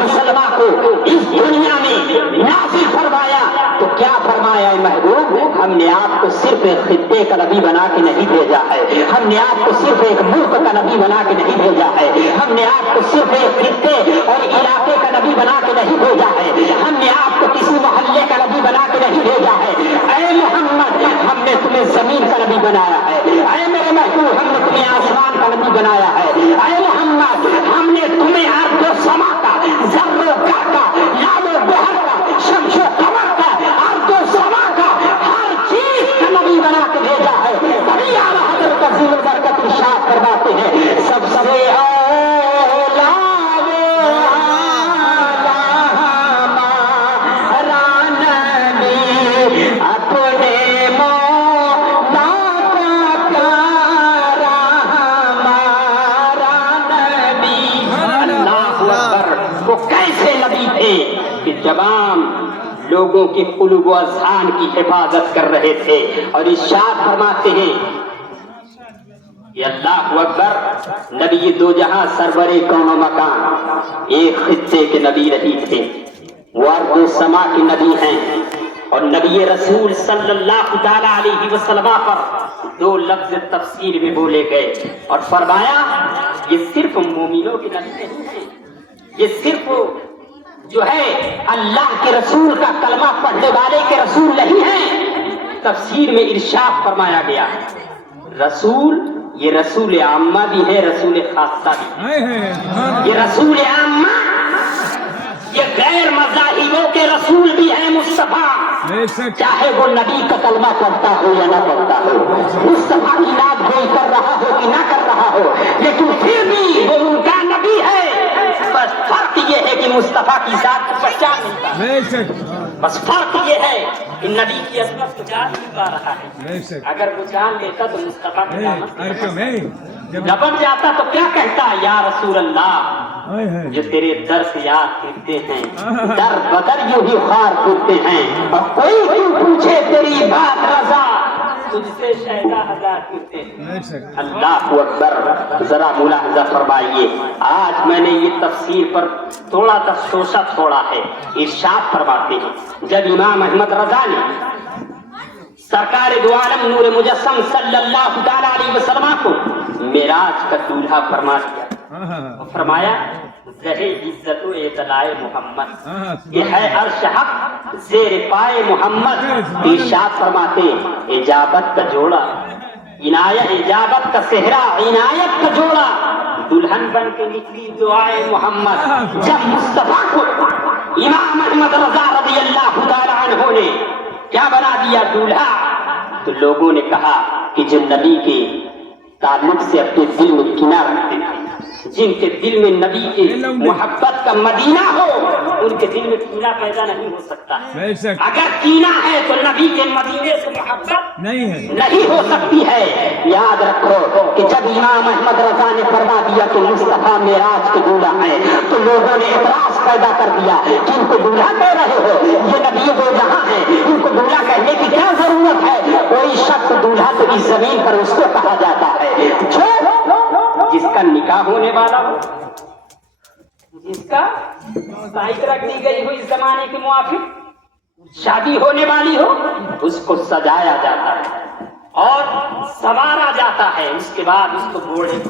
वसल्लम को इस दुनिया में नाज़िल फरमाया तो क्या फरमाया महबूब, हमने आपको सिर्फ एक खित्ते का नबी बना के नहीं भेजा है, हमने आपको सिर्फ एक मुल्क का नबी बना के नहीं भेजा है, हमने आपको सिर्फ एक खित्ते और इलाके का नबी बना के नहीं भेजा है, हमने आपको किसी मोहल्ले का नबी बना के नहीं भेजा है। ऐ मोहम्मद, हमने तुम्हें जमीन का नबी बनाया है। ऐ मेरे महबूब, हमने तुम्हें आसमान का नबी बनाया है। ऐ मोहम्मद, हमने तुम्हें अर्दो समा का, ज़र्रो का, लालो बहर का, शम्सो कमर का, अर्दो समा का, हर चीज का नबी बना के भेजा है। तभी आला हज़रत अज़ीम बरकत इरशाद फरमाते हैं, सबसे जवान लोगों के कुलूब व अज़हान की हिफाजत कर रहे थे और इरशाद फरमाते हैं कि अल्लाहु अकबर, नबी दो जहां सरवरे कौनो मकान एक खित्ते के नबी रही थे, वो अर्दो समा के नबी हैं और नबी रसूल सल्लल्लाहु तआला अलैहि वसल्लम पर दो लफ्ज तफसीर में बोले गए और फरमाया ये सिर्फ मोमिनों के नबी नहीं है, ये सिर्फ जो है अल्लाह के रसूल का कलमा पढ़ने वाले के रसूल नहीं है। तफसीर में इरशाद फरमाया गया, रसूल ये रसूल आम्मा भी है, रसूल खासा भी है। ये रसूल आम्मा, ये गैर मज़ाहिबों के रसूल भी है मुस्तफा, चाहे वो नबी का कलमा पढ़ता हो या ना पढ़ता हो, मुस्तफा की नात कोई कर रहा हो कि ना कर रहा हो, लेकिन फिर भी वो उनका नबी है। बस फर्क ये है कि मुस्तफा की जात को पहचान नहीं पाता, बस फर्क ये है कि नबी की अज़मत को जान नहीं पा रहा है। अगर वो जान लेता तो मुस्तफा की जब जाता तो क्या कहता, या रसूल अल्लाह, जो तेरे दर से याद करते हैं, दर बदर यूं ही ख्वार करते हैं, और कोई क्यों पूछे तेरी बात रज़ा, तुझसे शहदा हजार करते हैं। अल्लाहु अकबर, जरा मुलाहजा फरमाइए, आज मैंने ये तफसीर पर थोड़ा सा शोशा छोड़ा है। इरशाद फरमाते हैं, जब इमाम अहमद रज़ा ने सरकार दो आलम नूर मुजस्सम सल्लल्लाहु तआला अलैहि वसल्लम को मेराज का दूल्हा फरमा दिया, फरमाया ज़हे इज्जत व एतलाए मोहम्मद, ये है अर्श हक ज़ेर पाए मोहम्मद। इरशाद फरमाते, इजाबत का जोड़ा इनायत, इजाबत का सेहरा इनायत का जोड़ा, दुल्हन बन के निकली दुआए मोहम्मद। जब मुस्तफा को इमाम अहमद रज़ा रज़ियल्लाहु तआला अन्हु ने क्या बना दिया, दूल्हा, तो लोगों ने कहा कि जो नबी के ताल्लुक से अपने दिल में किना रखते थे, जिनके दिल में नबी की मोहब्बत का मदीना हो, उनके दिल में कीना पैदा नहीं हो सकता। अगर कीना है तो नबी के मदीने से मोहब्बत नहीं हो सकती है। याद रखो कि जब इमाम अहमद रज़ा ने फरमा दिया कि मुस्तफा मेराज के दूल्हा है, तो लोगों ने एतराज पैदा कर दिया कि इनको दूल्हा कह रहे हो, ये नबी दो जहां है, इनको दूल्हा कहने की क्या जरूरत है। कोई शख्स दूल्हा तो इस जमीन पर उसको कहा जाता है जो जिसका निकाह होने वाला हो, जिसका साइक रख दी गई हो, इस जमाने के मुआफिक शादी होने वाली हो, उसको सजाया जाता है और संवारा जाता है। उसके बाद उसको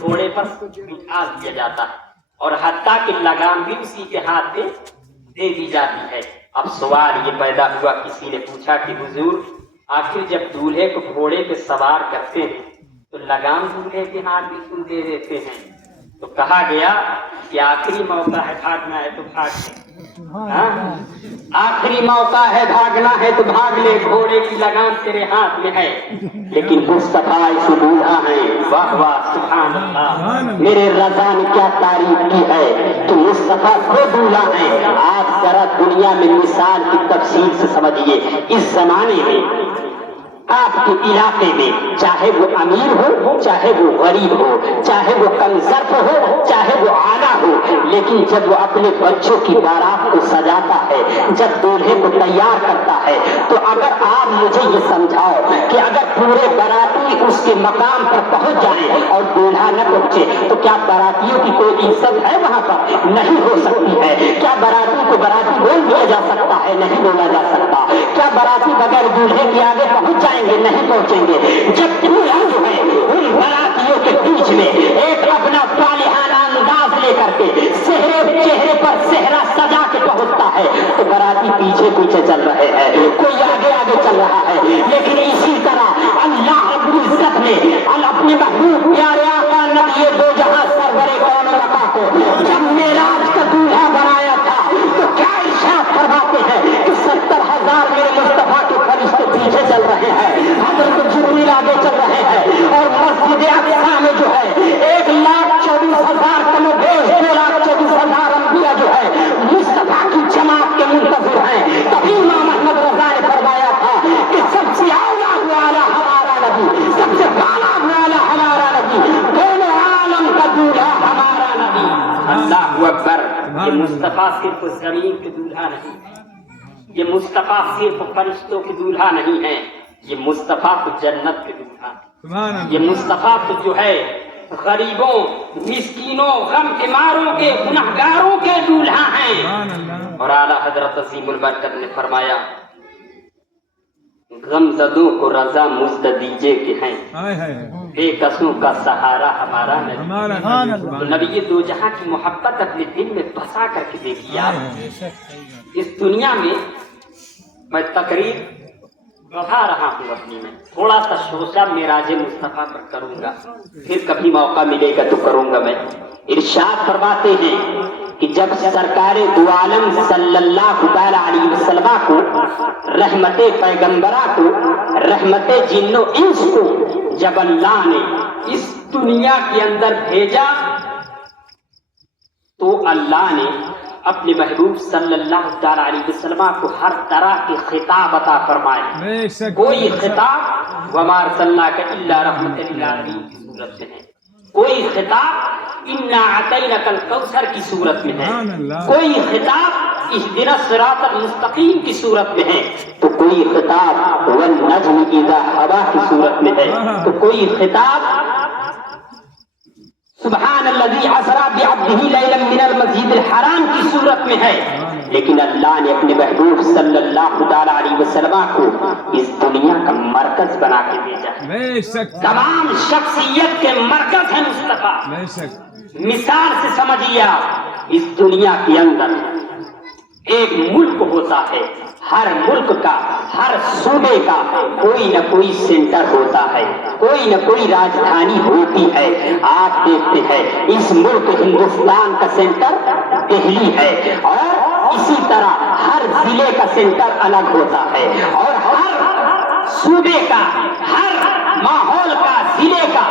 घोड़े पर बिठा दिया जाता है और हत्ता की लगाम भी उसी के हाथ में दे दी जाती है। अब सवाल ये पैदा हुआ, किसी ने पूछा कि हुजूर, आखिर जब दूल्हे को घोड़े पे सवार करते हैं तो लगाम दूल्हे के हाथ भी क्यों दे देते हैं? तो कहा गया कि आखिरी मौका है, भागना है तो भाग ले, आखिरी मौका है, भागना है तो भाग ले, घोड़े की लगाम तेरे हाथ में है। लेकिन मुस्तफा इसे दूल्हा है, वाह वाह सुभान अल्लाह, मेरे रज़ा ने क्या तारीफ की है कि मुस्तफा को दूल्हा है। आप जरा दुनिया में मिसाल की तफसील से समझिए, इस जमाने में आपके इलाके में, चाहे वो अमीर हो, चाहे वो गरीब हो, चाहे वो कमजर्फ हो, चाहे वो आला हो, लेकिन जब वो अपने बच्चों की बारात को सजाता है, जब दूल्हे को तैयार करता है, तो अगर आप मुझे ये समझाओ कि अगर पूरे बाराती उसके मकाम पर पहुंच जाए और दूल्हा न पहुंचे, तो क्या बारातियों की कोई इज्जत है वहां पर? नहीं हो सकती है। क्या बाराती को बाराती बोल दिया जा सकता है? नहीं बोला जा सकता। क्या बाराती बगैर दूल्हे के आगे पहुंच जाएंगे? नहीं पहुंचेंगे। जब दूल्हा जो है उन बारातियों के बीच में एक अपना सालिहाना अंदाज लेकर के चेहरे पर सेहरा सजा के पहुंचता है, तो बाराती पीछे पीछे चल रहे हैं, कोई आगे आगे चल रहा है। लेकिन इसी तरह अल्लाह रब्बुल इज्जत ने अपने महबूब प्यारे आका नबी दो जहां सरवरे कौन वका को जब मेराज का दूल्हा बनाया था, तो क्या इरशाद फरमाते हैं कि 70,000 मेरे मुस्तफा के फरिश्ते पीछे चल रहे हैं, हज़रत जिब्रील आगे चल रहे हैं, और मस्जिद अक़सा में जो है 1,24,000 कम बेश 2,24,000 अंबिया जो है मुस्तफा की जमात के मुंतज़िर हैं। तभी इमाम अहमद रज़ा ने फरमाया था कि सबसे आला वाला हमारा नबी, सबसे काला वाला हमारा नबी, दोनों आलम का दूल्हा हमारा नबी। अल्लाहु अकबर। ये मुस्तफा सिर्फ जमीन के दूल्हा नहीं, ये मुस्तफा सिर्फ फरिश्तों के दूल्हा नहीं है, ये मुस्तफा तो जन्नत के दूल्हा, ये मुस्तफा तो जो है गरीबों, मिस्कीनों, गम के मारों के, गुनहगारों के दूल्हा हैं। और आला हजरत अज़ीमुल बरकत ने फरमाया, गमज़दों को रज़ा मुज़्द दीजे के हैं, बेकसों का सहारा हमारा नबी। तो नबी दो जहां की मोहब्बत अपने दिल में बसा करके देखिए आप। इस दुनिया में मैं तकरीर बढ़ा रहा हूँ अपनी में, थोड़ा सा शोशा मेराज मुस्तफा पर करूंगा, फिर कभी मौका मिलेगा तो करूंगा मैं। इरशाद फरमाते हैं कि जब सरकारे दो आलम सल्लल्लाहु अलैहि वसल्लम को, रहमते पैगंबरा को, रहमते जिन्नो इंस को जब अल्लाह ने इस दुनिया के अंदर भेजा, तो अल्लाह ने अपने महबूब सल्लल्लाहु अलैहि वसल्लम को हर तरह के खिताब अता फरमाए। कोई खिताब वमा अरसलनाका इल्ला रहमतल लिल आलमीन की सूरत में है, कोई खिताब इन्ना अतैनाकल कौसर की सूरत में है, कोई खिताब इहदिना सिरातल मुस्तकीम की सूरत में है, तो कोई खिताब वन नज्म इज़ा हवा की सूरत में है, तो कोई खिताब सुब्हानल्लज़ी असरा बिअब्दिही लैलन मिनल मस्जिदिल हराम की सूरत में है। लेकिन अल्लाह ने अपने महबूब सल्लल्लाहु अलैहि वसल्लम को इस दुनिया का मरकज बना के भेजा। तमाम शख्सियत के मरकज है मुस्तफा। मिसाल से समझिए आप, इस दुनिया के अंदर एक मुल्क होता है, हर मुल्क का, हर सूबे का कोई न कोई सेंटर होता है, कोई न कोई राजधानी होती है। आप देखते हैं इस मुल्क हिंदुस्तान का सेंटर दिल्ली है, और इसी तरह हर जिले का सेंटर अलग होता है, और हर सूबे का, हर माहौल का, जिले का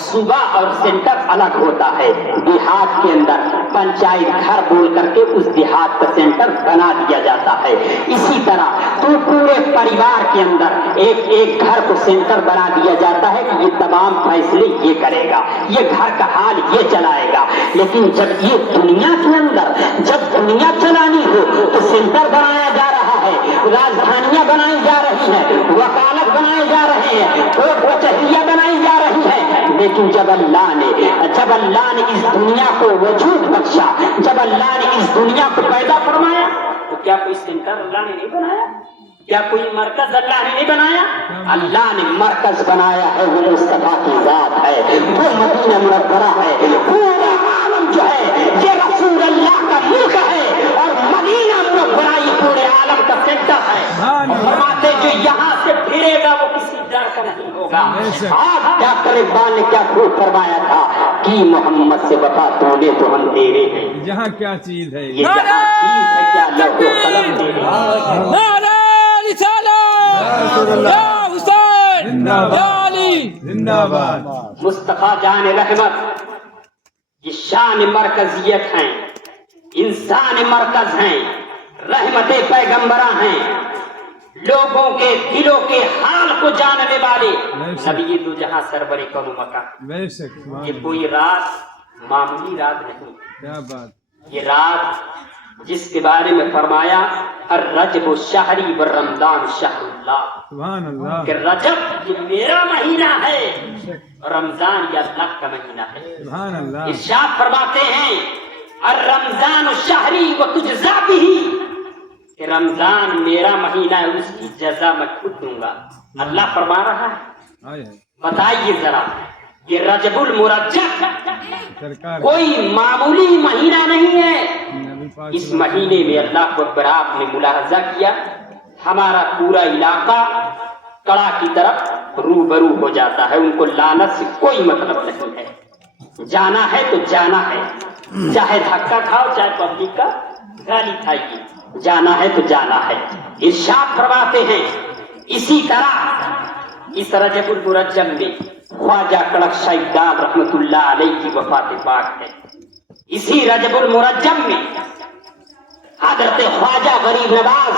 सूबा और सेंटर अलग होता है। देहात के अंदर पंचायत घर बोल करके उस देहात का सेंटर बना दिया जाता है। इसी तरह तो पूरे परिवार के अंदर एक एक घर को सेंटर बना दिया जाता है कि ये तमाम फैसले ये करेगा, ये घर का हाल ये चलाएगा। लेकिन जब ये दुनिया के अंदर जब दुनिया चलानी हो तो सेंटर बनाया जा रहा है, राजधानियां बनाई जा रही है, वकालत बनाए जा रहे हैं, कोर्ट कचहरियां बनाई जा रही है। लेकिन जब अल्लाह ने इस दुनिया को वजूद बख्शा, जब अल्लाह ने इस दुनिया को पैदा फरमाया, तो क्या कोई सेंटर अल्लाह ने नहीं बनाया? क्या कोई मरकज अल्लाह ने नहीं बनाया? अल्लाह ने मरकज बनाया है, वो मुस्तफा की जात है, वो मदीना मुनव्वरा है। पूरा आलम जो है ये रसूल अल्लाह का मुल्क है, और मदीना मुनव्वरा ये पूरे आलम का सेंटर है। फरमाते जो यहाँ से फिरेगा वो किसी डर का नहीं होगा। आज डॉक्टर इकबाल ने क्या खूब फरमाया था कि मोहम्मद से वफा तूने तो हम तेरे हैं। यहाँ क्या चीज है? ये जहाँ चीज है क्या लौह कलम तेरे हैं। मुस्तफा जान रहमत, ये शान मरकजियत हैं, इंसान मरकज हैं, रहमत पैगंबरा हैं। लोगों के दिलों के हाल को जानने वाले नबी दो जहां सरवर कौन मका। ये कोई रात मामूली रात नहीं, क्या बात, ये रात जिसके बारे में फरमाया रजब शहरी व रमजान शहरुल्लाह, सुभान अल्लाह, कि रजब ये मेरा महीना है, रमजान ये अल्लाह का महीना है। सुभान अल्लाह, इरशाद फरमाते हैं और रमजान शहरी व तुजज़ा बिही, कि रमजान मेरा महीना है, उसकी जजा मैं खुद दूंगा। अल्लाह फरमा रहा है। आए बताइए जरा, ये रजबुल मुरज्जब सरकार कोई मामूली महीना नहीं है। नबी पाक इस महीने में अल्लाह को अकबर आपने मुलाहजा किया, हमारा पूरा इलाका कड़ा की तरफ रूबरू हो जाता है। उनको लानत से कोई मतलब नहीं है, जाना है तो जाना है, चाहे धक्का खाओ चाहे पब्लिक का गाली खाइए, जाना है तो जाना है। इरशाद फरमाते हैं इसी तरह इस रजबुल मुरज्जब में ख्वाजा कड़क शाइदाल रहमतुल्लाह अलैह की वफात पाक है। इसी रजबुल मुरज्जब में हजरत ख्वाजा गरीब नवाज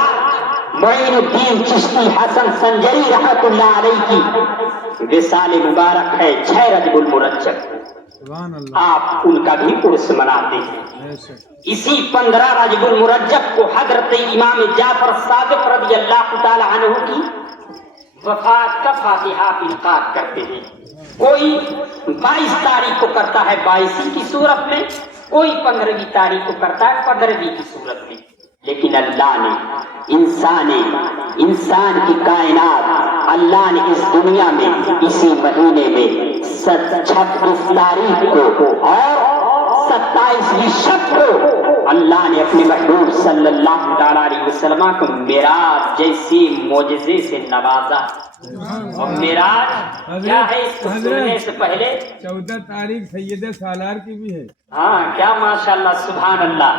मोइनुद्दीन चिश्ती हसन संजरी रहमतुल्लाह अलैह की विसाल मुबारक है 6 रजबुल मुरज्जब। सुभान अल्लाह, आप उनका भी उर्स मनाते हैं। ऐसे इसी 15 रजबुल मुरज्जब को हजरत इमाम जाफर सादिक रज़ी अल्लाह ताला अन्हु की वफात का फातिहा इनकार करते हैं। कोई 22 तारीख को करता है 22 की सूरत में, कोई 15वीं तारीख को करता है 15वीं की सूरत में। लेकिन अल्लाह ने इंसान की कायनात अल्लाह ने इस दुनिया में इसी महीने में 26 तारीख को और 27वीं शब को अल्लाह ने अपने महबूब सल्लल्लाहु अलैहि वसल्लम को मेराज जैसे मोजज़े से नवाजा। और मेराज क्या है, इसको सुनने से पहले 14 तारीख सैयद सालार की भी है। हाँ क्या माशाल्लाह सुभान अल्लाह।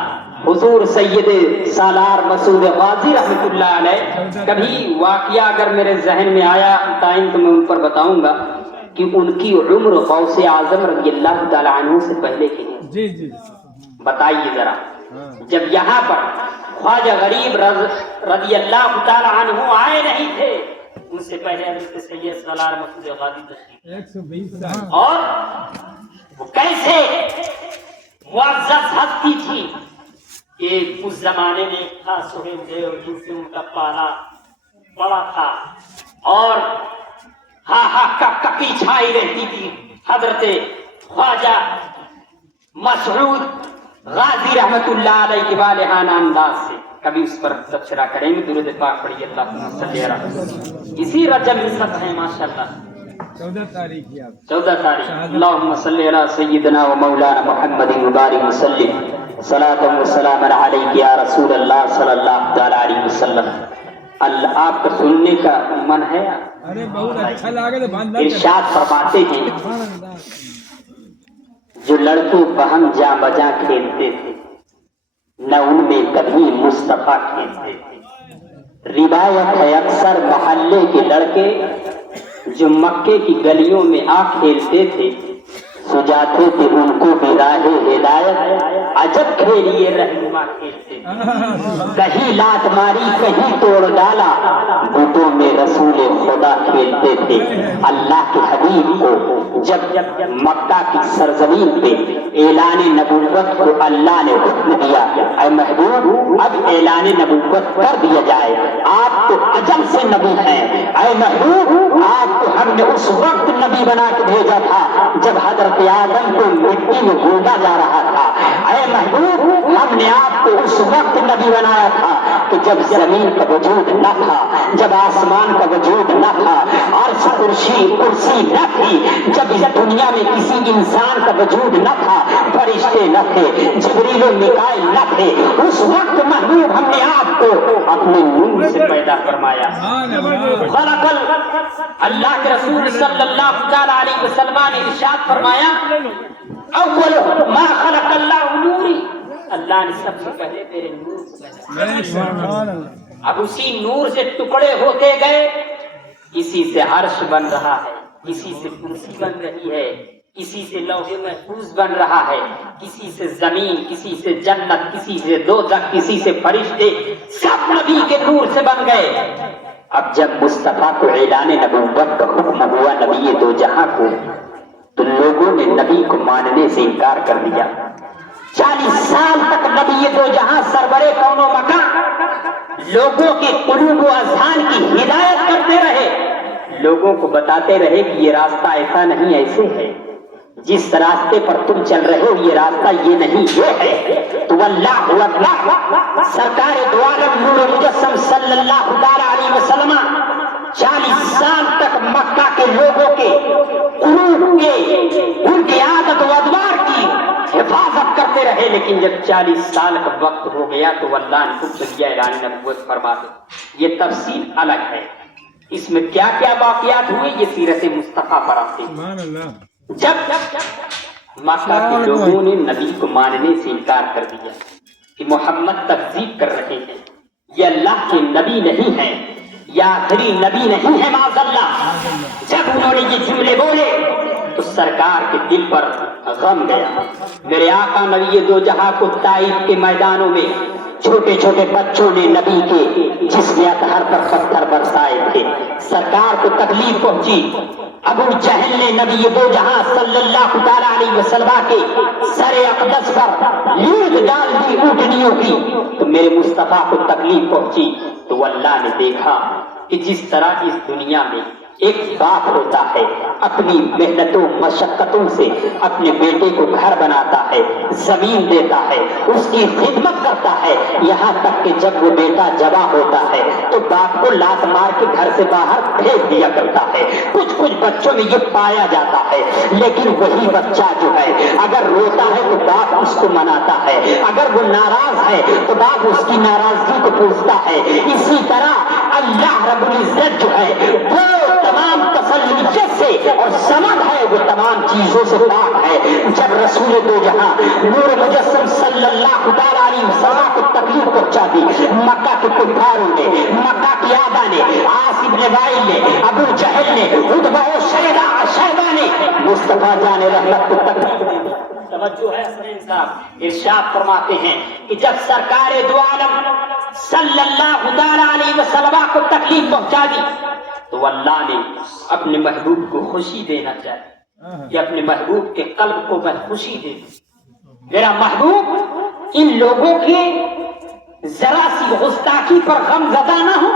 हुजूर सैयद सालार मसूद गाजी रहमतुल्लाह अलैह, कभी वाकया अगर मेरे जहन में आया टाइम तो मैं उन पर बताऊंगा कि उनकी उम्र गौसे आजम रज़ी अल्लाह ताला अन्हु से पहले की है। जी जी, बताइए जरा, हाँ, जब यहाँ पर ख्वाजा गरीब रज़ी अल्लाह ताला अन्हु आए नहीं थे, उनसे पहले हज़रत सैयद सालार मसूद गाजी तशरीफ 120 साल। और वो कैसे मुअज़्ज़ज़ हस्ती थी कि उस जमाने में एक था सुहेल देव जिनसे उनका पाला बड़ा था और ककी छाई रहती थी। हजरत ख्वाजा मसऊद गाजी रहमतुल्लाह अलैह के वालिहाना अंदाज से कभी उस पर तबसरा करेंगे। दुरूद पाक पढ़िए अल्लाहुम्मा सल्ली अला। इसी रजब में सब है माशाल्लाह। 14 तारीख की आप 14 तारीख अल्लाहुम्मा सल्ली अला सय्यिदना व मौलाना मुहम्मदिन मुबारक वसल्लिम सलातन व सलाम अलैका या रसूल अल्लाह सल्लल्लाहु अलैहि वसल्लम। अल्लाह आपका सुनने का मन है? अरे बहुत अच्छा लगे तो बांध इरशाद फरमाते हैं जो लड़कों बहम जा बजा खेलते थे न उनमें कभी मुस्तफा खेलते थे। रिवायत है अक्सर मोहल्ले के लड़के जो मक्के की गलियों में आ खेलते थे सुजाते थे उनको भी राहे हिदायत अजब खेलिए रहनुमा खेलते थे। कहीं लात मारी कहीं तोड़ डाला बुतों में रसूल खुदा खेलते थे। अल्लाह के हबीब को जब मक्का की सरजमीन पे ऐलान नबूवत को अल्लाह ने हुक्म दिया, ऐ महबूब अब ऐलान नबूवत कर दिया जाए, आप तो अजम से नबी हैं। ऐ महबूब आपको हमने उस वक्त नबी बना के भेजा था जब हजरत आदम को मिट्टी में गूंदा जा रहा था। ऐ महबूब हमने आपको उस वक्त नबी बनाया था कि जब जमीन का वजूद न था, जब आसमान का वजूद न था, अर्श कुर्सी न थी, जब इस दुनिया में किसी इंसान का वजूद न था, फरिश्ते न थे, जिब्रील और मिकाईल न थे, उस वक्त महबूब हमने आपको अपने नूर से पैदा फरमाया। अल्लाह के रसूल सल्लल्लाहु अलैहि वसल्लम ने इरशाद फरमाया अव्वल मा खलक़ल्लाहु नूरी, अल्लाह ने सबसे पहले तेरे नूर को पैदा। अब उसी नूर से टुकड़े होते गए, किसी से अर्श बन रहा है, किसी से कुर्सी बन रही है, किसी से लौहे महफूज बन रहा है, किसी से जमीन, किसी से जन्नत, किसी से दोज़ख, किसी से फरिश्ते, सब नबी के नूर से बन गए। اب جب مصطفیٰ کو اعلان نبوت کا حکم ہوا نبی دو جہاں کو، تو لوگوں نے نبی کو ماننے سے انکار کر دیا۔ 40 سال تک نبی دو جہاں سرور کون و مکان لوگوں کے قلوب و اذہان کی ہدایت کرتے رہے، لوگوں کو بتاتے رہے کہ یہ راستہ ایسا نہیں ایسے ہے، جس راستے پر تم چل رہے ہو یہ راستہ یہ نہیں یہ ہے۔ تو اللہ اکبر، سرکار دو عالم نور مجسم صلی اللہ علیہ وسلم 40 سال تک مکہ کے لوگوں کے قلوب کے ان کی عادت و ادوار کی حفاظت کرتے رہے، لیکن جب 40 سال کا وقت ہو گیا تو اللہ نے حکم دیا اعلان نبوت فرما دو۔ یہ تفصیل الگ ہے، اس میں کیا کیا واقعات ہوئے یہ سیرت مصطفیٰ پر آتے ہیں۔ سبحان اللہ۔ جب مکہ کے لوگوں نے نبی کو ماننے سے انکار کر دیا کہ محمد تکذیب کر رہے ہیں، یہ اللہ کے نبی نہیں ہیں، یا آخری نبی نہیں ہے معاذ اللہ، جب انہوں نے یہ جملے بولے تو سرکار کے دل پر غم گیا۔ میرے آقا نبی دو جہاں کو طائف کے میدانوں میں چھوٹے چھوٹے بچوں نے نبی کے جسم اطہر پر پتھر برسائے تھے، سرکار کو تکلیف پہنچی۔ ابو جہل نے نبی دو جہاں صلی اللہ علیہ وسلم کے سر اقدس پر لید ڈال دی اونٹنیوں کی، تو میرے مصطفیٰ کو تکلیف پہنچی۔ تو اللہ نے دیکھا کہ جس طرح اس دنیا میں ایک باپ ہوتا ہے، اپنی محنتوں مشقتوں سے اپنے بیٹے کو گھر بناتا ہے، زمین دیتا ہے، اس کی خدمت کرتا ہے، یہاں تک کہ جب وہ بیٹا جوان ہوتا ہے تو باپ کو لات مار کے گھر سے باہر بھیج دیا کرتا ہے۔ کچھ بچوں میں یہ پایا جاتا ہے، لیکن وہی بچہ جو ہے اگر روتا ہے تو باپ اس کو مناتا ہے، اگر وہ ناراض ہے تو باپ اس کی ناراضگی کو پوچھتا ہے۔ اسی طرح اللہ رب العزت جو ہے وہ تمام تسلیت سے اور سمد ہے، وہ تمام چیزوں سے پاک ہے۔ جب رسول دو جہاں نور مجسم صلی اللہ علیہ وسلم کو تکلیف پہنچا دی، مکہ کے کفاروں نے، مکہ کی آبا نے، عاص بن وائل نے، ابو جہل نے، عتبہ و شیبہ نے مصطفیٰ جان رحمت کو تکلیف دی۔ توجہ ہے حسین صاحب، ارشاد فرماتے ہیں کہ جب سرکار دو عالم صلی اللہ علیہ وسلم کو تکلیف پہنچا دی تو اللہ نے اپنے محبوب کو خوشی دینا چاہے کہ اپنے محبوب کے قلب کو میں خوشی دے دوں۔ میرا محبوب ان لوگوں کے ذرا سی گستاخی پر غم زدہ نہ ہو۔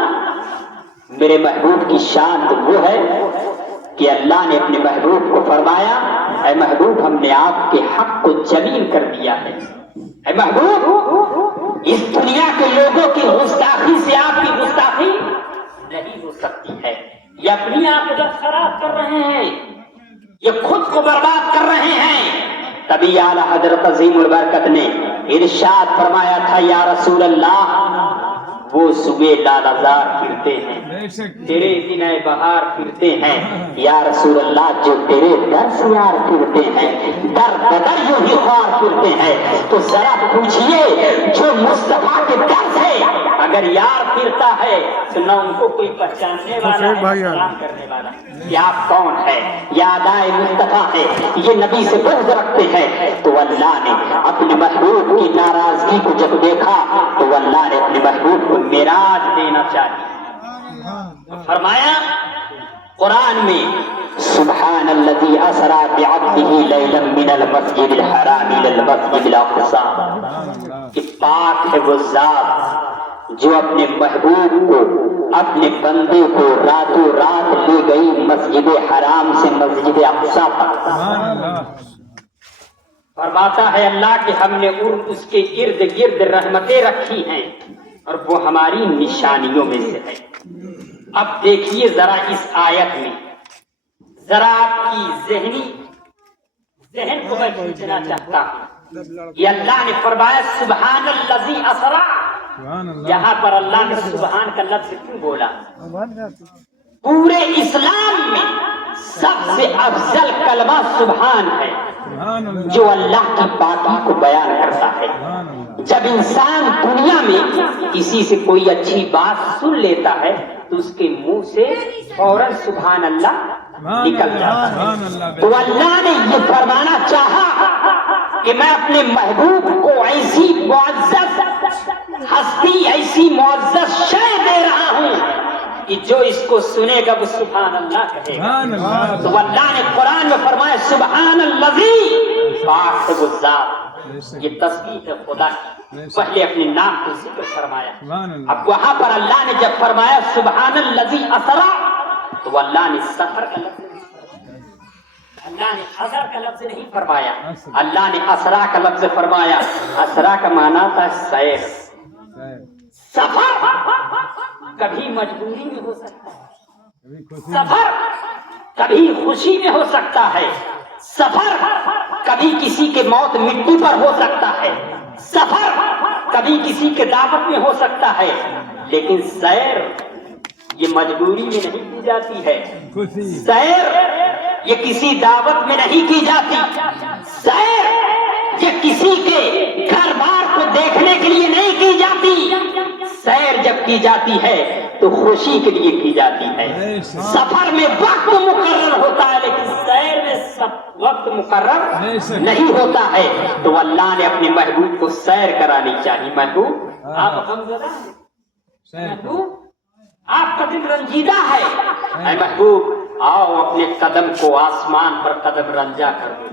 میرے محبوب کی شان تو وہ ہے کہ اللہ نے اپنے محبوب کو فرمایا، اے محبوب ہم نے آپ کے حق کو جلیل کر دیا ہے۔ اے محبوب اس دنیا کے لوگوں کی گستاخی سے آپ کی گستاخی نہیں ہو سکتی ہے۔ یہ اپنی عاقبت خراب کر رہے ہیں، یہ خود کو برباد کر رہے ہیں۔ تبھی اعلیٰ حضرت عظیم البرکت نے ارشاد فرمایا تھا، یا رسول اللہ وہ صبح لال ازار پھرتے ہیں، تیرے دن بہار پھرتے ہیں، یا رسول اللہ جو تیرے در سے یار پھرتے ہیں، در بدر یوں ہی خوار پھرتے ہیں۔ تو ذرا پوچھئے جو مصطفیٰ کے در سے اگر یار پھرتا ہے تو نہ ان کو کوئی پہچاننے والا ہے، سلام کرنے والا کہ آپ کون ہے، یا ادائے مصطفیٰ ہے، یہ نبی سے بغض رکھتے ہیں۔ تو اللہ نے اپنے محبوب کی ناراضگی کو جب دیکھا تو اللہ نے اپنے محبوب کو معراج دینا چاہیے۔ فرمایا قرآن میں، سبحان الذی اسری بعبدہ لیلا من المسجد الحرام الی المسجد الاقصی، کہ پاک ہے وہ ذات جو اپنے محبوب کو، اپنے بندے کو راتوں رات لے گئی مسجد حرام سے مسجد اقصی تک۔ فرماتا ہے اللہ کہ ہم نے اس کے ارد گرد رحمتیں رکھی ہیں اور وہ ہماری نشانیوں میں سے ہے۔ اب دیکھیے ذرا اس آیت میں، ذرا آپ کی ذہن کو میں پوچھنا چاہتا ہوں۔ یہ اللہ نے فرمایا سبحان الذی اسری، یہاں پر اللہ نے سبحان کا لفظ کیوں بولا؟ پورے اسلام میں سب سے افضل کلمہ سبحان ہے، جو اللہ کی پاکی کو بیان کرتا ہے۔ جب انسان دنیا میں کسی سے کوئی اچھی بات سن لیتا ہے تو اس کے منہ سے فوراً سبحان اللہ نکل جاتا ہے۔ تو اللہ نے یہ فرمانا چاہا کہ میں اپنے محبوب کو ایسی معزز ہستی، ایسی معزز شے دے رہا ہوں کہ जो इसको सुनेगा वो सुभान अल्लाह कहेगा। सुभान अल्लाह। तो अल्लाह ने कुरान में फरमाया सुभान अल्लज़ी, पाक है वो ज़ात। ये तस्बीह है खुदा की। पहले अपने नाम को जिक्र फरमाया, सुभान अल्लाह। अब वहां पर अल्लाह ने जब फरमाया सुभान अल्लज़ी असरा, तो अल्लाह ने सफर का लफ्ज, अल्लाह ने असर का लफ्ज नहीं फरमाया, अल्लाह ने असरा का लफ्ज फरमाया। असरा का माना था सैर। सफर कभी मजबूरी में हो सकता है, कभी खुशी, सफर कभी खुशी में हो सकता है, सफर कभी किसी के मौत मिट्टी पर हो सकता है, सफर कभी किसी के दावत में हो सकता है, लेकिन सैर ये मजबूरी में नहीं की जाती है। खुशी, सैर ये किसी दावत में नहीं की जाती। सैर ये किसी के घर बार को देखने के लिए नहीं की जाती। सैर जब की जाती है तो खुशी के लिए की जाती है। सफर में वक्त मुकर्रर होता है, लेकिन सैर में सब वक्त मुकर्रर नहीं होता है। तो अल्लाह ने अपने महबूब को सैर करानी चाहिए। महबूब आप हमज़दा हैं, महबूब आपका दिल रंजीदा है, ऐ महबूब आओ अपने कदम को आसमान पर कदम रंजा कर दो।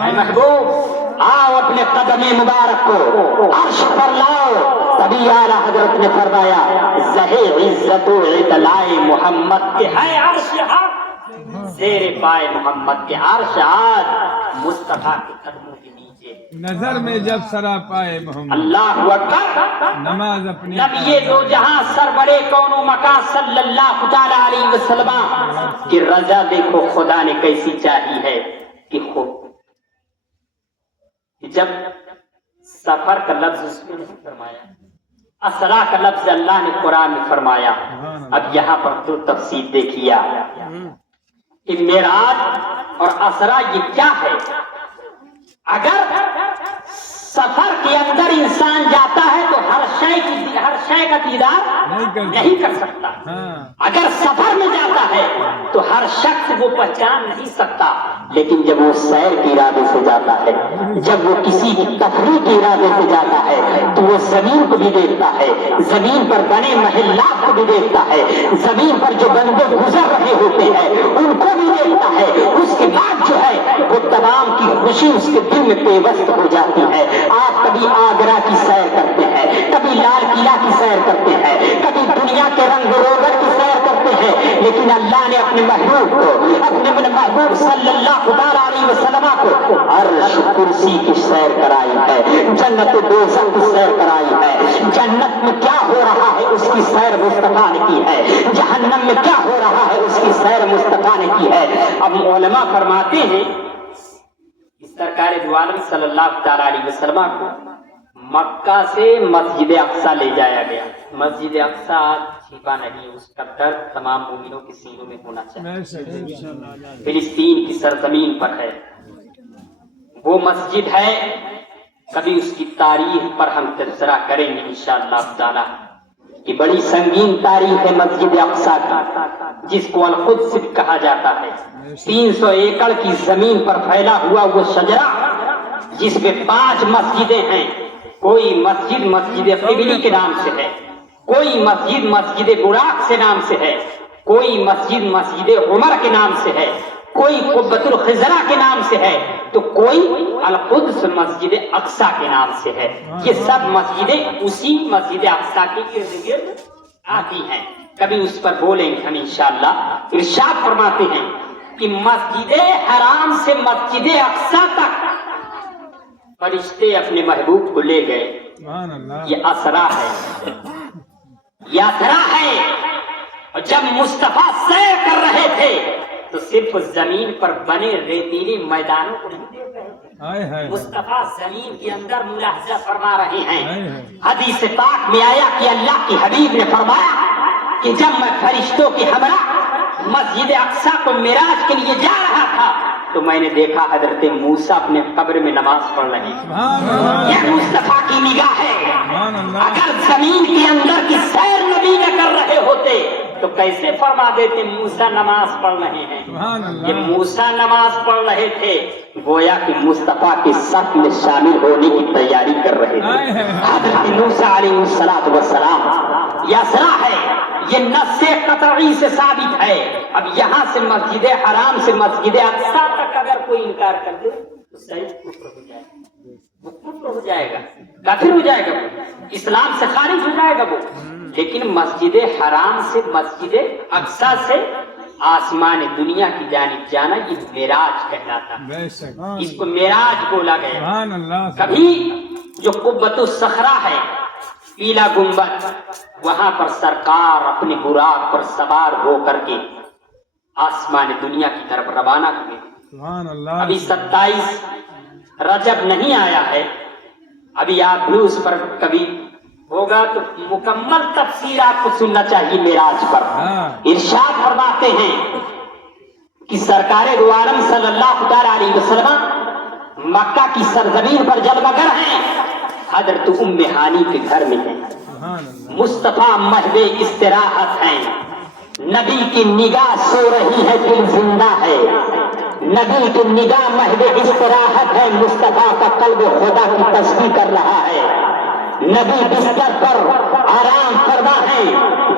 ऐ महबूब आओ अपने कदम मुबारक को अर्श पर लाओ। तभी आला हजरत ने फरमाया ज़हे इज्जत व इतलाए मोहम्मद के है अर्श आज, ज़ेरे पाए मोहम्मद के अर्श आज, मुस्तफा के कदमों के नीचे। नजर में जब सरा पाए मोहम्मद, अल्लाह अकबर। नमाज अपनी नबी दो जहां सरवरे कौनो मकान सल्लल्लाहु ताला अलैहि वसल्लम की रजा देखो खुदा ने कैसी चाही है कि खूब। जब सफर का लफ्ज उसमें नहीं फरमाया, असरा का लफ्ज अल्लाह ने कुरान में फरमाया। अब यहाँ पर दो तफसीर देखिए कि मेराज और असरा ये क्या है। अगर सफर के अंदर इंसान जाता है तो हर शय का दीदार नहीं कर सकता। अगर सफर में जाता है तो हर शख्स वो पहचान नहीं सकता, लेकिन जब वो सैर के इरादे से जाता है, जब वो किसी तफरीह के इरादे से जाता है, तो वो जमीन को भी देखता है, जमीन पर बने महल्लात को भी देखता है, जमीन पर जो बंदे गुजर रहे होते हैं उनको भी देखता है। उसके बाद जो है वो तमाम की खुशी उसके दिल में पेवस्त हो जाती है। आप कभी आगरा की सैर करते हैं, कभी लाल किला की सैर करते हैं, कभी दुनिया के रंग रोगन की सैर करते हैं, लेकिन अल्लाह ने अपने महबूब को, अपने महबूब सल्लल्लाहु अलैहि वसल्लम को अर्श कुर्सी की सैर कराई है, जन्नत दोज़ख की सैर कराई है। जन्नत में क्या हो रहा है उसकी सैर मुस्तफा ने की है, जहन्नम में क्या हो रहा है उसकी सैर मुस्तफा ने की है। अब उलमा फरमाते हैं सरकार दो आलम सल्लल्लाहु अलैहि वसल्लम को मक्का से मस्जिद अक्सा ले जाया गया। मस्जिद अक्सा छिपा नहीं, उसका दर्द तमाम मोमिनों के सीनों में होना चाहिए। फिलिस्तीन की सरजमीन पर है वो मस्जिद है, कभी उसकी तारीख पर हम तबसरा करेंगे इंशाअल्लाह ताला कि बड़ी संगीन तारीख है मस्जिद अक्सा की, जिसको अल-कुद्स भी कहा जाता है। 300 एकड़ की जमीन पर फैला हुआ वो शजरा जिसमें 5 मस्जिदें हैं। कोई मस्जिद मस्जिद क़िबली के नाम से है, कोई मस्जिद मस्जिद बुराक से नाम से है, कोई मस्जिद मस्जिद उमर के नाम से है, कोई कुब्बतुल खिजरा के नाम से है, तो कोई अल-कुद्स मस्जिद अक्सा के नाम से है। ये सब मस्जिदें उसी मस्जिद अक्सा के इर्द गिर्द आती हैं। कभी उस पर बोलेंगे हम इंशाअल्लाह। इरशाद फरमाते हैं कि मस्जिद हराम से मस्जिद अक्सा तक फरिश्ते अपने महबूब को ले गए। ये असरा है, ये असरा है। और जब मुस्तफा सैर कर रहे थे तो सिर्फ जमीन पर बने रेतीले मैदानों को नहीं देख रहे थे, मुस्तफा जमीन के अंदर मुलाहजा फरमा रहे हैं। हदीस पाक में आया कि अल्लाह के हबीब ने फरमाया कि जब मैं फरिश्तों के हमरा मस्जिद अक्सा को मिराज के लिए जा रहा था तो मैंने देखा हजरत मूसा अपने कब्र में नमाज पढ़ रहे हैं। यह मुस्तफा की निगाह है। अगर जमीन के अंदर की सैर नबी न कर रहे होते तो कैसे फरमा देते मूसा नमाज पढ़ रहे हैं। ये मूसा नमाज पढ़ रहे थे, गोया कि मुस्तफा के सफ में शामिल होने की तैयारी कर रहे थे। हजरत मूसा अलैहिस्सलातु वस्सलाम यासरा है, یہ نص قطعی سے ثابت ہے. اب یہاں سے مسجد حرام سے مسجد اقصی تک اگر کوئی انکار کر دے تو صحیح کفر ہو جائے گا. وہ کفر ہو جائے گا, کافر ہو جائے گا, وہ اسلام سے خارج ہو جائے گا وہ. لیکن مسجد حرام سے مسجد اقصی سے آسمان دنیا کی جانب جانا یہ معراج کہلاتا ہے. بے شک. اس کو معراج بولا گیا. سبحان اللہ. کبھی جو قبۃ الصخرہ ہے, پیلا گنبد, وہاں پر سرکار اپنے براق پر سوار ہو کر کے آسمان دنیا کی طرف روانہ ہوئے. سبحان اللہ. ابھی 27 رجب نہیں آیا ہے, ابھی آپ بھی اس پر کبھی ہوگا تو مکمل تفسیر آپ کو سننا چاہیے معراج پر. ارشاد فرماتے ہیں کہ سرکار دو عالم صلی اللہ تعالی علیہ وسلم مکہ کی سرزمین پر جلوگر ہیں. حضرت ام ہانی کے گھر میں ہیں. سبحان اللہ. مصطفیٰ محو استراحت ہیں. نبی کی نگاہ سو رہی ہے, دل زندہ ہے. نبی کی نگاہ محو استراحت ہے. مصطفیٰ کا قلب خدا کی تسبیح کر رہا ہے. نبی بستر پر آرام فرما ہے.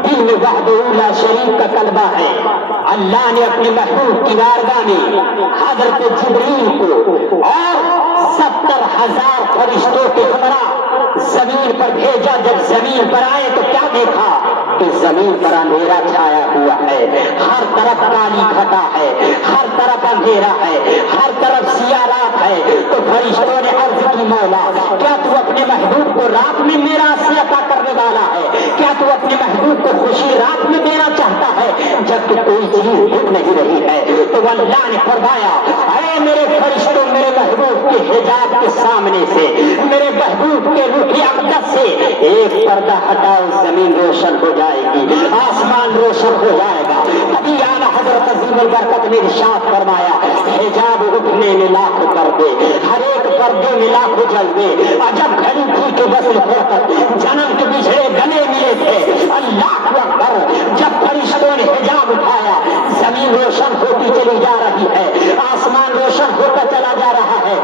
دل میں وحدہ لا شریک کا کلمہ ہے. اللہ نے اپنے محبوب کی بارگاہ میں حضرت جبریل کو اور 70,000 فرشتوں کے ہمراہ زمین پر بھیجا. جب زمین پر آئے تو کیا دیکھا کہ زمین پر اندھیرا چھایا ہوا ہے. ہر طرف کالی گھٹا ہے, ہر طرف اندھیرا ہے, ہر طرف سیاہ رات ہے. تو فرشتوں نے عرض کی, مولا کیا تو اپنے محبوب کو رات میں میرا سے عطا کرنے والا ہے؟ کیا تو اپنے محبوب کو خوشی رات میں دینا چاہتا ہے جب کہ کوئی چیز دکھ نہیں رہی ہے؟ تو اللہ نے فرمایا, اے میرے فرشتوں, میرے محبوب کے حجاب کے سامنے سے, میرے محبوب کے روح اقدس سے ایک پردہ ہٹاؤ, زمین روشن ہو جائے گی, آسمان روشن ہو جائے گا. ابھی اعلیٰ حضرت عظیم البرکت نے ارشاد فرمایا, حجاب اٹھنے میں لاکھ پردے, ہر ایک پردے میں لاکھوں جلوے. عجب گھڑی تھی کہ بس جنم کے بچھڑے گلے ملے تھے. اللہ اکبر. جب فرشتوں نے حجاب اٹھایا, زمین روشن ہوتی چلی جا رہی ہے, آسمان روشن ہوتا چلا جا رہا ہے.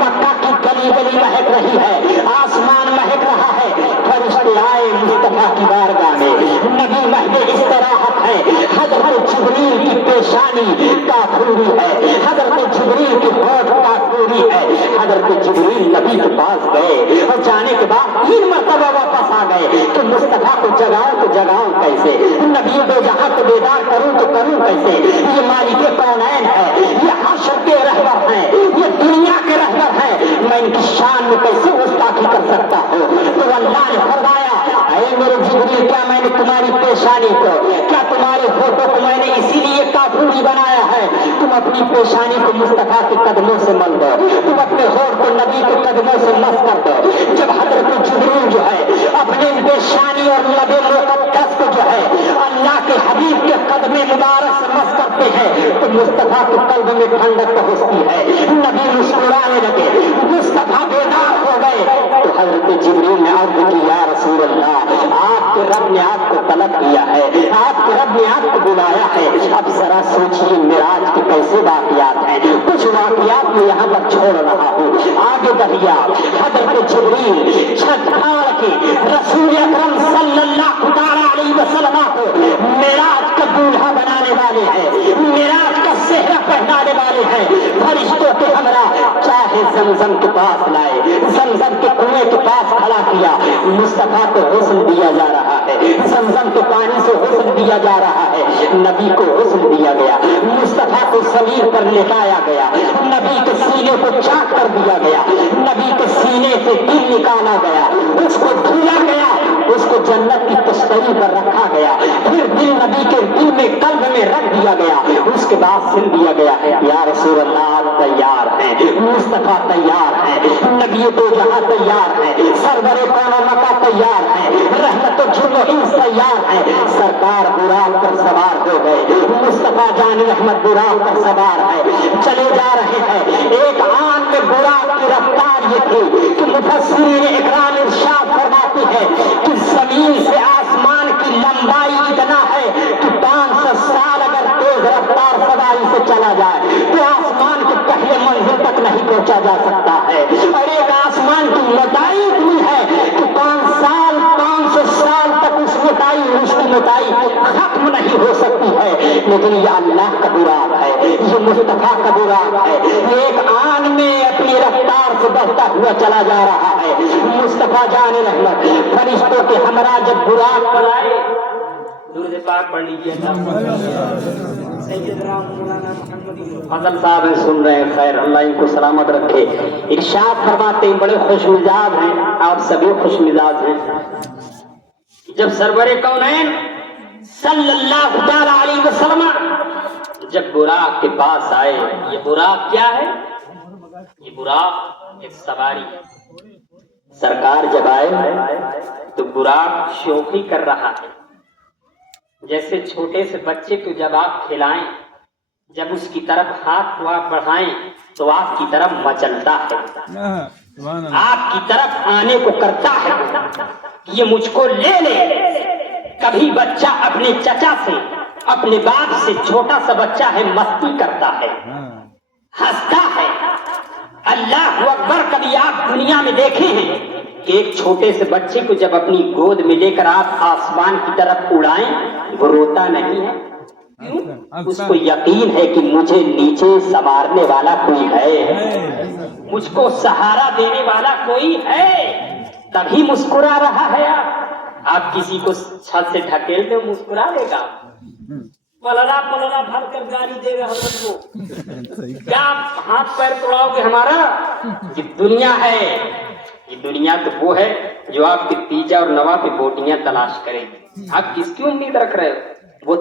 مکہ کی گلی گلی مہک رہی ہے, آسمان مہک رہا ہے. فرشتے آئے مصطفیٰ کی بارگاہ میں. نبی محو استراحت ہے. حضرت جبریل کی پیشانی کافوری ہے, حضرت جبریل کی ہوٹھ کافوری ہے. حضرت جبریل نبی کے پاس گئے اور جانے کے بعد 3 مرتبہ واپس آ گئے کہ مصطفیٰ کو جگاؤں تو جگاؤں کیسے, نبی کو جہاں کو بیدار کروں تو کروں کیسے. یہ مالک کونین ہے, یہ حشر کے رہبر ہیں, یہ دنیا کے رہبر ہیں, میں ان کی شان میں کیسے گستاخی کر سکتا ہوں؟ تو اللہ نے فرمایا, اے میرے جبریل, کیا میں نے تمہاری پیشانی کو, کیا تمہارے ہوٹوں کو میں نے اسی لیے کافوری بنایا ہے؟ تم اپنی پیشانی کو مصطفیٰ کے قدموں سے مل دو, تم اپنے ہوٹ کو نبی کے قدموں سے مس کر دو. جب حضرت جبریل جو ہے اپنے پیشانی اور لب مقدس کو جو ہے اللہ کے حبیب کے قدم مبارک سے مس کرتے ہیں تو مصطفیٰ کے قلب میں ٹھنڈک پہنچتی ہے. نبی مسکرانے لگے, مصطفیٰ بیدار ہو گئے. تو حضرت جبریل نے عرض کی, یا رسول اللہ, آپ کے رب نے آپ کو طلب کیا ہے, آپ کے رب نے آپ کو بلایا ہے. اب ذرا سوچیے معراج کے کیسے واقعات ہیں. کچھ واقعات میں یہاں پر چھوڑ رہا ہوں, آگے بڑھیا. حضرت جبریل چھت پھاڑ کے رسول اکرم صلی اللہ علیہ وسلم کو معراج کا دولہا بنانے والے ہیں, معراج کا صحرا پہنانے والے ہیں. فرشتوں کے ہمراہ چاہے زمزم کے پاس لائے, زمزم کے کنویں کے پاس کھڑا کیا. مصطفیٰ کو غسل دیا جا رہا ہے, زمزم کے پانی سے غسل دیا جا رہا ہے. نبی کو غسل دیا گیا, مصطفیٰ کو زمین پر لٹایا گیا, نبی کے سینے کو چاک کر دیا گیا, نبی کے سینے سے دل نکالا گیا, اس کو دھویا گیا, اس کو جنت کی تشتری پر رکھا گیا. پھر دل نبی کے دل میں قلب میں رکھ دیا گیا. اس کے بعد سن دیا گیا, یا رسول اللہ آپ تیار ہیں, مصطفیٰ تیار ہیں, نبی تو جہاں تیار ہے, سرور کون مکہ تیار ہے, رحمت و جرم تیار ہے. سرکار براق پر سوار ہو گئے, مصطفیٰ جان رحمت براق پر سوار ہے, چلے جا رہے ہیں. ایک آن میں براق کی رفتار یہ تھی کہ مفسرین اکرام ارشاد فرماتے ہیں کہ زمین سے آسمان کی لمبائی اتنا ہے کہ 500 سال اگر تیز رفتار سواری سے چلا جائے تو آسمان کے پہلے منزل تک نہیں پہنچا جا سکتا ہے. اور ایک آسمان کی موٹائی اتنی ہے کہ 500 سال تک اس موٹائی اس کی मताई खत्म नहीं हो सकती है, लेकिन ये अल्लाह का बुराक है, ये मुस्तफा का बुराक है। ये एक आन में अपनी रफ्तार से बहता हुआ चला जा रहा है। मुस्तफा जान रहमत फरिश्तों के हमरा जब बुराक पर आए, दुरूद पाक पढ़ लीजिए। फजल साहब हैं, सुन रहे हैं, खैर अल्लाह इनको सलामत रखे। इरशाद फरमाते हैं, बड़े खुश मिजाज हैं, आप सभी खुश मिजाज हैं। जब सरवरे कौनैन सल्लल्लाहु तआला अलैहि वसल्लम जब बुराक के पास आए, ये बुराक क्या है? ये बुराक एक सवारी है। सरकार जब आए तो बुराक शौकी कर रहा है, जैसे छोटे से बच्चे को जब आप खिलाएं, जब उसकी तरफ हाथ को आप बढ़ाएं तो आपकी तरफ मचलता है, आपकी तरफ आने को करता है, ये मुझको ले ले। कभी बच्चा अपने चचा से, अपने बाप से, छोटा सा बच्चा है, मस्ती करता है, हंसता है। अल्लाह अकबर, कभी आप दुनिया में देखे हैं कि एक छोटे से बच्चे को जब अपनी गोद में लेकर आप आसमान की तरफ उड़ाएं, वो रोता नहीं है? क्यों? उसको यकीन है कि मुझे नीचे संवारने वाला कोई है, मुझको सहारा देने वाला कोई है, तभी मुस्कुरा रहा है। आप किसी को छत से ढकेल दे, मुस्कुरा देगा? पलड़ा पलड़ा भर कर गाड़ी देगा हजरत को। क्या आप हाथ पैर तोड़ाओगे हमारा? ये दुनिया है, ये दुनिया तो वो है जो आपके तीजा और नवा पे बोटियां तलाश करेगी। आप किसकी उम्मीद रख रहे हो? वो